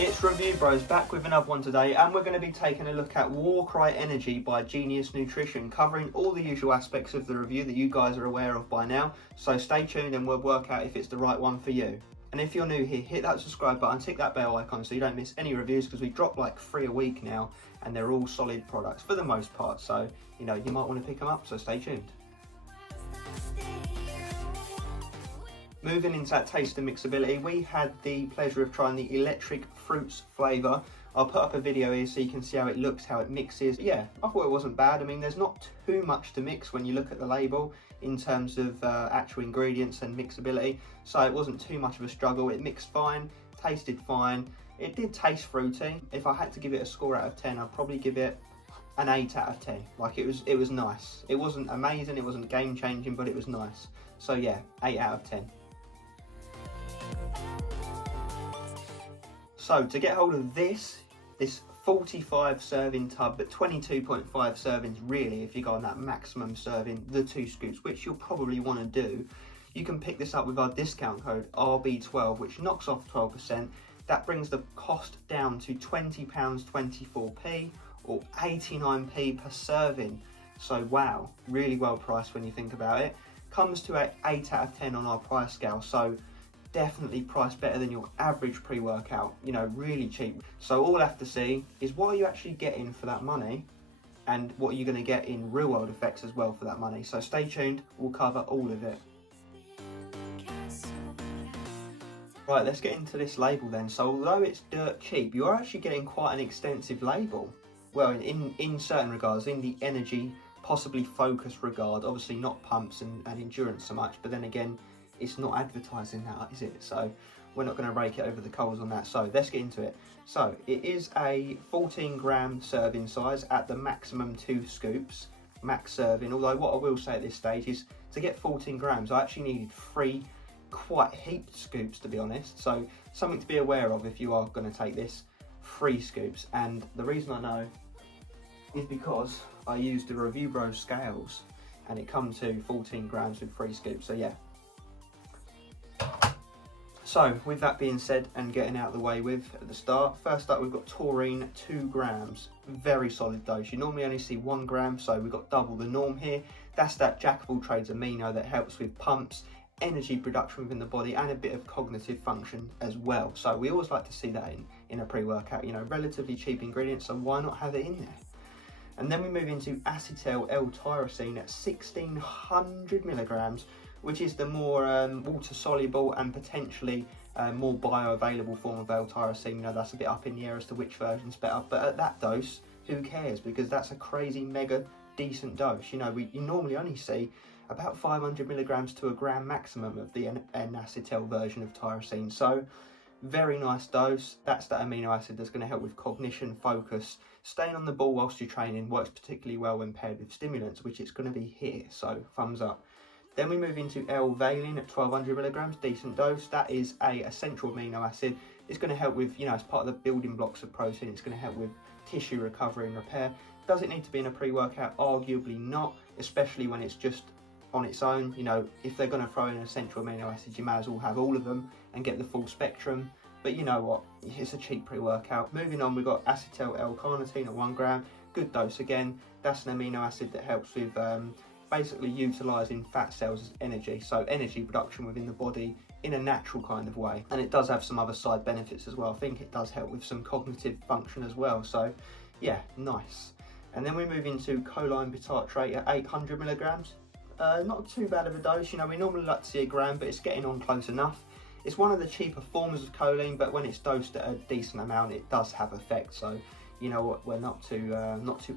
It's Review Bros back with another one today, and we're going to be taking a look at WARCRY Energy by Genius Nutrition, covering all the usual aspects of the review that you guys are aware of by now. So stay tuned and we'll work out if it's the right one for you. And if you're new here, hit that subscribe button, tick that bell icon so you don't miss any reviews, because we drop like 3 a week now and they're all solid products for the most part. So, you know, you might want to pick them up, so stay tuned. Moving into that taste and mixability, we had the pleasure of trying the electric fruits flavour. I'll put up a video here so you can see how it looks, how it mixes. Yeah, I thought it wasn't bad. I mean, there's not too much to mix when you look at the label in terms of actual ingredients and mixability. So it wasn't too much of a struggle. It mixed fine, tasted fine. It did taste fruity. If I had to give it a score out of 10, I'd probably give it an 8 out of 10. Like, it was nice. It wasn't amazing, it wasn't game changing, but it was nice. So yeah, 8 out of 10. So to get hold of this 45 serving tub, but 22.5 servings really, if you go on that maximum serving, the 2 scoops, which you'll probably want to do, you can pick this up with our discount code RB12, which knocks off 12%. That brings the cost down to £20.24p or 89p per serving. So wow, really well priced when you think about it. Comes to an 8 out of 10 on our price scale, so definitely priced better than your average pre-workout, you know, really cheap. So all I have to see is what are you actually getting for that money, and what are you going to get in real world effects as well for that money. So stay tuned, we'll cover all of it. Right, let's get into this label then. So although it's dirt cheap, you are actually getting quite an extensive label. Well, in certain regards, in the energy, possibly focus regard, obviously not pumps and endurance so much, but then again, it's not advertising that, is it? So we're not going to rake it over the coals on that. So let's get into it. So it is a 14-gram serving size at the maximum 2 scoops, max serving. Although what I will say at this stage is, to get 14 grams, I actually needed 3 quite heaped scoops, to be honest. So something to be aware of if you are going to take this, 3 scoops. And the reason I know is because I used the Review Bros scales and it comes to 14 grams with 3 scoops. So yeah. So with that being said and getting out of the way with at the start, first up we've got taurine, 2 grams, very solid dose. You normally only see 1 gram, so we've got double the norm here. That's that jack of all trades amino that helps with pumps, energy production within the body, and a bit of cognitive function as well. So we always like to see that in a pre-workout, you know, relatively cheap ingredients, so why not have it in there? And then we move into acetyl L-tyrosine at 1600 milligrams, which is the more water soluble and potentially more bioavailable form of L-tyrosine. You know, that's a bit up in the air as to which version's better, but at that dose, who cares? Because that's a crazy mega decent dose. You know, you normally only see about 500 milligrams to a gram maximum of the N-acetyl version of tyrosine. So very nice dose. That's that amino acid that's going to help with cognition, focus, staying on the ball whilst you're training. Works particularly well when paired with stimulants, which it's going to be here, so thumbs up. Then we move into L-valine at 1200 milligrams, decent dose. That is a essential amino acid. It's going to help with, you know, as part of the building blocks of protein. It's going to help with tissue recovery and repair. Does it need to be in a pre-workout? Arguably not, especially when it's just on its own. You know, if they're going to throw in essential amino acids, you may as well have all of them and get the full spectrum. But you know what, it's a cheap pre-workout. Moving on, we've got acetyl L-carnitine at 1 gram, good dose again. That's an amino acid that helps with basically utilising fat cells as energy, so energy production within the body in a natural kind of way. And it does have some other side benefits as well. I think it does help with some cognitive function as well, so yeah, nice. And then we move into choline bitartrate at 800 milligrams. Not too bad of a dose. You know, we normally like to see a gram, but it's getting on close enough. It's one of the cheaper forms of choline, but when it's dosed at a decent amount, it does have effect. So you know what, we're not too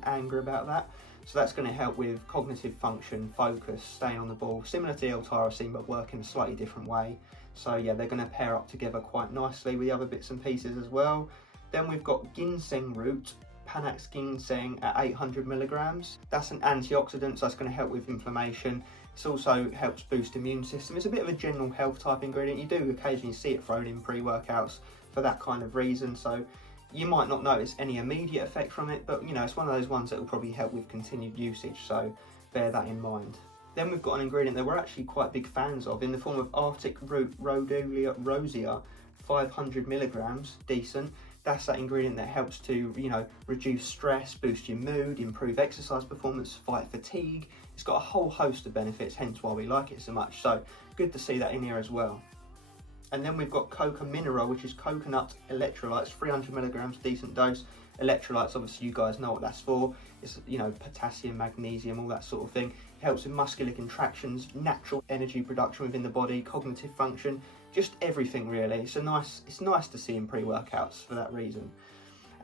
angry about that. So that's going to help with cognitive function, focus, staying on the ball, similar to L-tyrosine, but work in a slightly different way. So yeah, they're going to pair up together quite nicely with the other bits and pieces as well. Then we've got ginseng root, Panax ginseng at 800 milligrams. That's an antioxidant, so that's going to help with inflammation. It also helps boost immune system. It's a bit of a general health type ingredient. You do occasionally see it thrown in pre-workouts for that kind of reason. So you might not notice any immediate effect from it, but you know, it's one of those ones that will probably help with continued usage, so bear that in mind. Then we've got an ingredient that we're actually quite big fans of in the form of Arctic root Rhodiola rosea, 500 milligrams, decent. That's that ingredient that helps to, you know, reduce stress, boost your mood, improve exercise performance, fight fatigue. It's got a whole host of benefits, hence why we like it so much. So good to see that in here as well. And then we've got Coca Mineral, which is coconut electrolytes, 300 milligrams, decent dose. Electrolytes, obviously you guys know what that's for. It's, you know, potassium, magnesium, all that sort of thing. It helps with muscular contractions, natural energy production within the body, cognitive function, just everything really. It's nice to see in pre-workouts for that reason.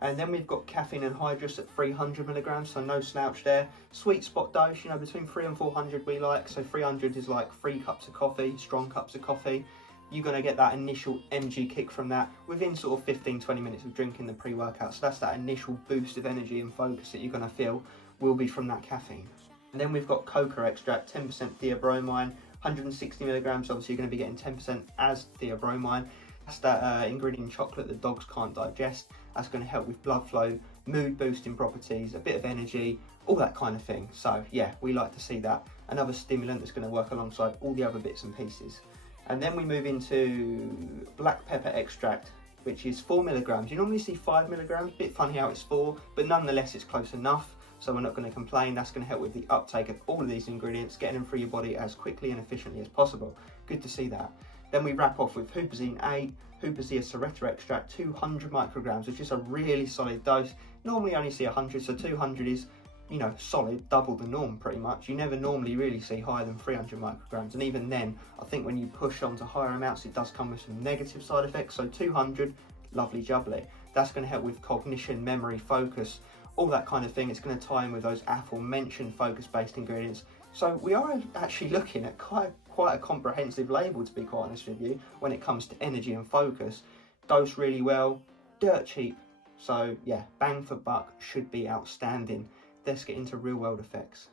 And then we've got caffeine anhydrous at 300 milligrams, so no slouch there. Sweet spot dose, you know, between 300 and 400 we like. So 300 is like 3 cups of coffee, strong cups of coffee. You're going to get that initial mg kick from that within sort of 15-20 minutes of drinking the pre-workout. So that's that initial boost of energy and focus that you're going to feel will be from that caffeine. And then we've got coca extract, 10% theobromine, 160 milligrams. Obviously you're going to be getting 10% as theobromine. That's that ingredient in chocolate that dogs can't digest. That's going to help with blood flow, mood boosting properties, a bit of energy, all that kind of thing. So yeah, we like to see that. Another stimulant that's going to work alongside all the other bits and pieces. And then we move into black pepper extract, which is 4 milligrams. You normally see 5 milligrams, bit funny how it's 4, but nonetheless it's close enough. So we're not going to complain. That's going to help with the uptake of all of these ingredients, getting them through your body as quickly and efficiently as possible. Good to see that. Then we wrap off with Huperzine A, Huperzine Cereta extract, 200 micrograms, which is a really solid dose. Normally only see 100, so 200 is, you know, solid, double the norm pretty much. You never normally really see higher than 300 micrograms, and even then, I think when you push on to higher amounts, it does come with some negative side effects. So 200, lovely jubbly. That's going to help with cognition, memory, focus, all that kind of thing. It's going to tie in with those aforementioned focus-based ingredients. So we are actually looking at quite a comprehensive label, to be quite honest with you, when it comes to energy and focus. Dose really well, dirt cheap. So yeah, bang for buck, should be outstanding. Let's get into real world effects.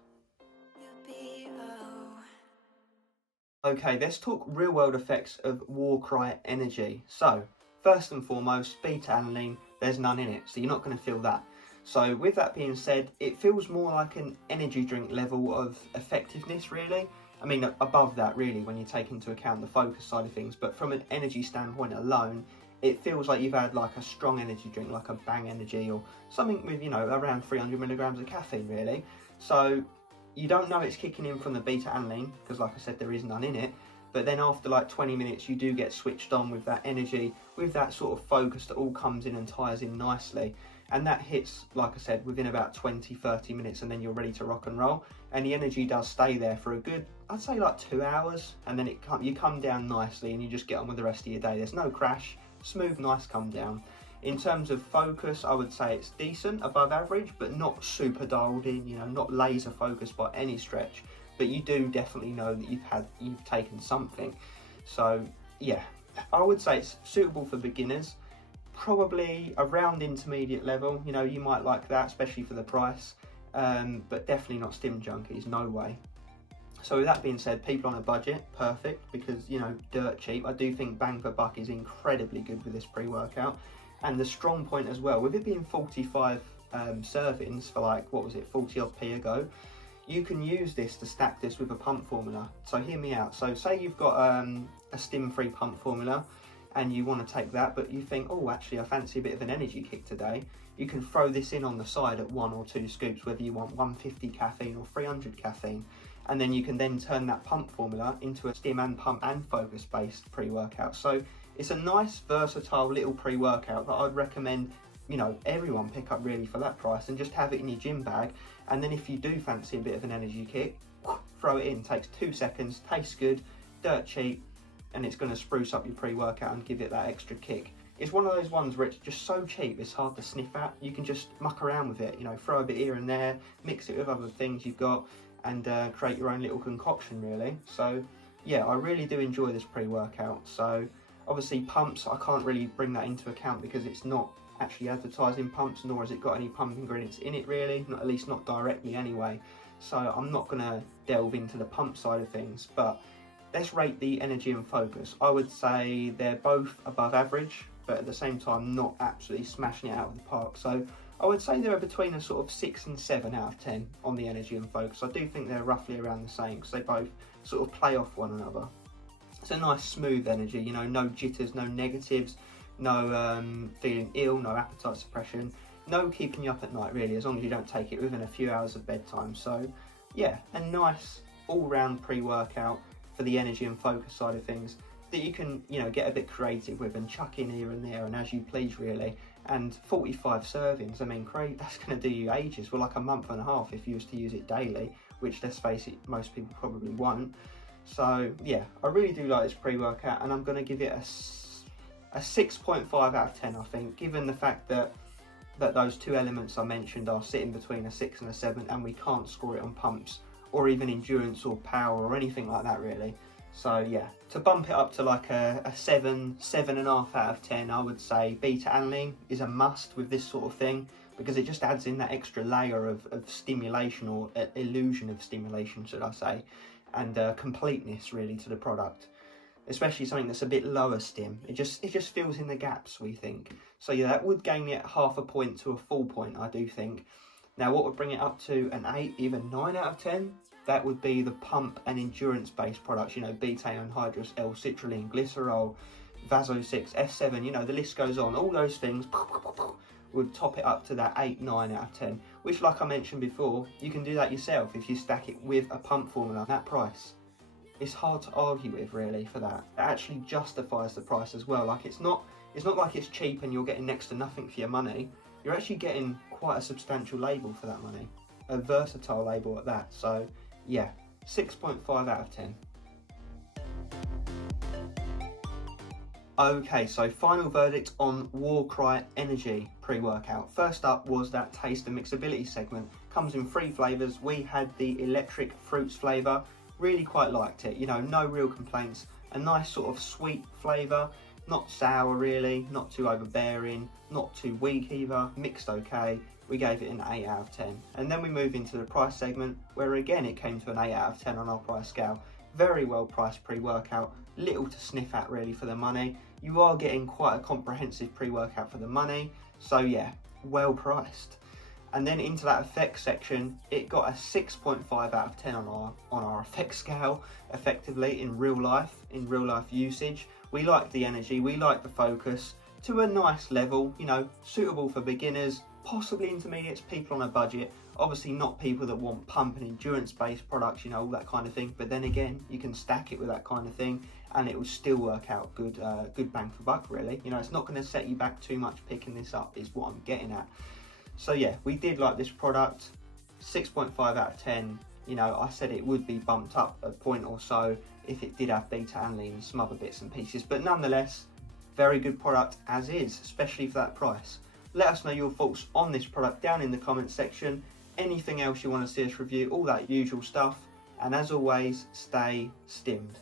Okay, let's talk real world effects of WARCRY energy. So first and foremost, beta alanine, there's none in it, so you're not going to feel that. So with that being said, it feels more like an energy drink level of effectiveness really. I mean, above that really when you take into account the focus side of things, but from an energy standpoint alone, it feels like you've had like a strong energy drink, like a Bang Energy or something with, you know, around 300 milligrams of caffeine really. So you don't know it's kicking in from the beta alanine because like I said, there is none in it. But then after like 20 minutes, you do get switched on with that energy, with that sort of focus that all comes in and ties in nicely. And that hits, like I said, within about 20-30 minutes, and then you're ready to rock and roll. And the energy does stay there for a good, I'd say like 2 hours, and then you come down nicely and you just get on with the rest of your day. There's no crash, smooth, nice come down. In terms of focus, I would say it's decent, above average, but not super dialed in, you know, not laser focused by any stretch. But you do definitely know that you've taken something. So yeah, I would say it's suitable for beginners. Probably around intermediate level, you know, you might like that, especially for the price, but definitely not stim junkies, no way. So with that being said, people on a budget, perfect, because, you know, dirt cheap. I do think bang for buck is incredibly good with this pre-workout. And the strong point as well, with it being 45 servings for like, what was it, 40 odd p a go, you can use this to stack this with a pump formula. So hear me out. So say you've got a stim-free pump formula, and you want to take that, but you think, oh, actually I fancy a bit of an energy kick today. You can throw this in on the side at 1 or 2 scoops, whether you want 150 caffeine or 300 caffeine. And then you can then turn that pump formula into a stim and pump and focus based pre-workout. So it's a nice versatile little pre-workout that I'd recommend, you know, everyone pick up really for that price, and just have it in your gym bag. And then if you do fancy a bit of an energy kick, throw it in, takes 2 seconds, tastes good, dirt cheap, and it's going to spruce up your pre-workout and give it that extra kick. It's one of those ones where it's just so cheap, it's hard to sniff at. You can just muck around with it, you know, throw a bit here and there, mix it with other things you've got, and create your own little concoction really. So yeah, I really do enjoy this pre-workout. So obviously pumps, I can't really bring that into account because it's not actually advertising pumps, nor has it got any pump ingredients in it really, not, at least not directly anyway. So I'm not going to delve into the pump side of things, but let's rate the energy and focus. I would say they're both above average, but at the same time not absolutely smashing it out of the park. So I would say they're between a sort of 6 and 7 out of 10 on the energy and focus. I do think they're roughly around the same because they both sort of play off one another. It's a nice smooth energy, you know, no jitters, no negatives, no feeling ill, no appetite suppression, no keeping you up at night really, as long as you don't take it within a few hours of bedtime. So yeah, a nice all-round pre-workout for the energy and focus side of things that you can, you know, get a bit creative with and chuck in here and there and as you please really. And 45 servings, I mean, that's going to do you ages. Well, like a month and a half if you was to use it daily, which let's face it, most people probably won't. So yeah, I really do like this pre-workout, and I'm going to give it a 6.5 out of 10, I think, given the fact that those two elements I mentioned are sitting between a 6 and a 7, and we can't score it on pumps or even endurance or power or anything like that really. So yeah, to bump it up to like a 7.5 out of 10, I would say beta alanine is a must with this sort of thing, because it just adds in that extra layer of stimulation, or illusion of stimulation should I say, and completeness really to the product, especially something that's a bit lower stim. It just fills in the gaps, we think. So yeah, that would gain it half a point to a full point, I do think. Now what would bring it up to an 8, even 9 out of 10? That would be the pump and endurance based products, you know, beta anhydrous, L-citrulline, glycerol, Vaso6, S7, you know, the list goes on. All those things would top it up to that 8, 9 out of 10, which, like I mentioned before, you can do that yourself if you stack it with a pump formula. That price, it's hard to argue with really for that. It actually justifies the price as well. Like it's not like it's cheap and you're getting next to nothing for your money. You're actually getting quite a substantial label for that money, a versatile label at that. So yeah, 6.5 out of 10. Okay, so final verdict on WARCRY Energy pre-workout. First up was that taste and mixability segment. Comes in 3 flavours. We had the electric fruits flavour. Really quite liked it, you know, no real complaints. A nice sort of sweet flavour, not sour really, not too overbearing, not too weak either, mixed okay. We gave it an 8 out of 10. And then we move into the price segment, where again it came to an 8 out of 10 on our price scale. Very well priced pre-workout, little to sniff at really for the money. You are getting quite a comprehensive pre-workout for the money, so yeah, well priced. And then into that effects section, it got a 6.5 out of 10 on our effects scale, effectively in real life usage. We like the energy, we like the focus to a nice level, you know, suitable for beginners, possibly intermediates, people on a budget. Obviously not people that want pump and endurance based products, you know, all that kind of thing. But then again, you can stack it with that kind of thing and it will still work out good, good bang for buck really. You know, it's not going to set you back too much picking this up is what I'm getting at. So yeah, we did like this product, 6.5 out of 10. You know, I said it would be bumped up a point or so if it did have beta alanine and some other bits and pieces, but nonetheless, very good product as is, especially for that price. Let us know your thoughts on this product down in the comments section. Anything else you want to see us review, all that usual stuff. And as always, stay stimmed.